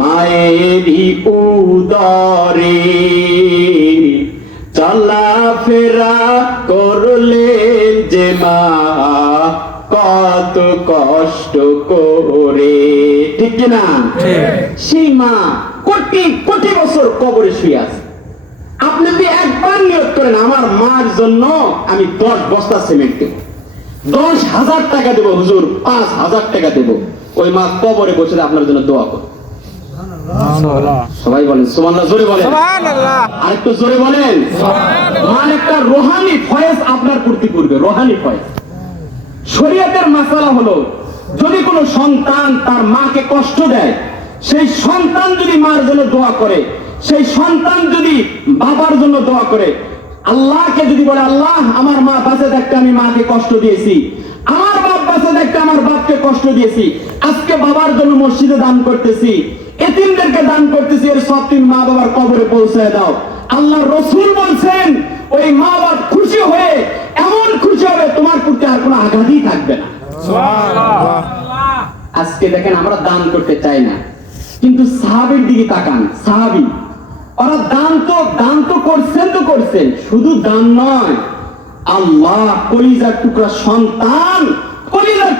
মায়েরই উদরে চলাফেরা করলেন যে মা কত কষ্ট করে, ঠিক কিনা? সেই মা কোটি কোটি বছর কবরে শুয়ে আছে। আপনি যদি একবার নিয়ত করেন আমার মার জন্য আমি 10 বস্তা সিমেন্ট দেব, 10,000 টাকা দেবো, হুজুর 5,000 টাকা দেবো, ওই মা কবরে বসে আপনার জন্য দোয়া করে। সবাই বলেন সুবহানাল্লাহ, জোরে বলেন সুবহানাল্লাহ, আর একটু জোরে বলেন সুবহানাল্লাহ। মান একটা রূহানি ফয়েজ আপনার প্রতি পড়বে, রূহানি ফয়েজ। শরীয়তের মাসালা হলো যদি কোনো সন্তান তার মাকে কষ্ট দেয়, সেই সন্তান যদি মার জন্য দোয়া করে, সেই সন্তান যদি বাবার জন্য দোয়া করে, আল্লাহকে যদি বলে আল্লাহ আমার মা বাঁচে থাকতে আমি মাকে কষ্ট দিয়েছি, আমার বাপ বাঁচে থাকতে আমার বাপকে কষ্ট দিয়েছি, আজকে বাবার জন্য মসজিদে দান করতেছি, এতিমদেরকে দান করতেছি, এর সব তুমি মা বাবার কবরে পৌঁছায় দাও। আল্লাহ রাসূল বলছেন ওই মা বাপ খুশি হয়ে এমন খুশি হবে তোমার প্রতি আর কোনো আঘাতই থাকবে না। সুবহানাল্লাহ। আজকে দেখেন আমরা দান করতে চাই না, কিন্তু সাহাবীর দিকে তাকান, সাহাবী ওরা দান তো করছেন, শুধু দান নয়, আল্লাহ কলিজার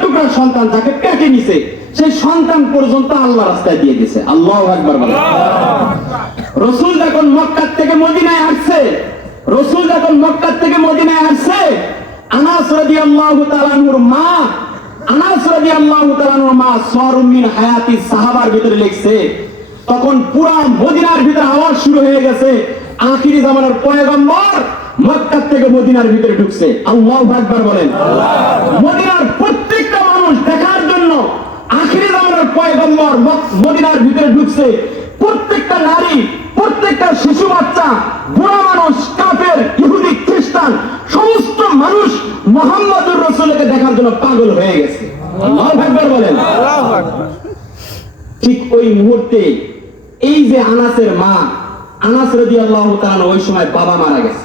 টুকরা সন্তান যাকে পেটে নিছে সেই সন্তান পর্যন্ত আল্লাহ রাস্তায় দিয়ে দিয়েছে। আল্লাহু আকবার বলেন। রাসূল যখন মক্কা থেকে মদিনায় আসছে, আনাস রাদিয়াল্লাহু তাআলা আনহুর মা সরুম মিন হায়াতি সাহাবার ভিতরে লিখছে, তখন পুরা মদিনার ভিতরে আওয়াজ শুরু হয়ে গেছে, আখিরি জামানার পয়গম্বর মক্কা থেকে মদিনার ভিতরে ঢুকছে। আল্লাহু আকবার বলেন। মদিনার প্রত্যেকটা মানুষ দেখার জন্য আখিরি জামানার পয়গম্বর মদিনার ভিতরে ঢুকছে। প্রত্যেকটা নারী, প্রত্যেকটা শিশু বাচ্চা, বুড়া মানুষ, কাফের, ইহুদি, খ্রিস্টান, সমস্ত মানুষ মুহাম্মদুর রাসূলকে দেখার জন্য পাগল হয়ে গেছে। আল্লাহু আকবার বলেন। আল্লাহু আকবার। ঠিক ওই মুহূর্তে এই যে আনাসের মা, আনাস রাদিয়াল্লাহু তাআলা ওই সময় বাবা মারা গেছে।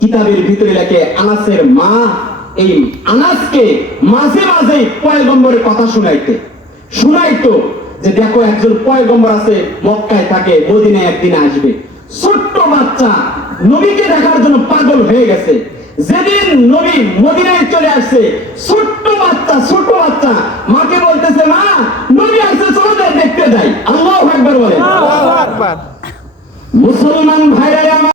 কিতাবের ভিতরে লেখে আনাসের মা এই আনাসকে মাঝে মাঝে পয়গম্বরের কথা শুনাইতো যে দেখো একজন পয়গম্বর আছে, মক্কায় থাকে, মদিনায় একদিন আসবে। ছোট্ট বাচ্চা নবীকে দেখার জন্য পাগল হয়ে গেছে। যেদিন নবী মদিনায় চলে আসছে, ছোট্ট বাচ্চা মাকে বলতেছে মা নবী আসছে, চলো দেখতে যাই। আল্লাহু আকবার বলেন। আল্লাহু আকবার। মুসলমান ভাইরা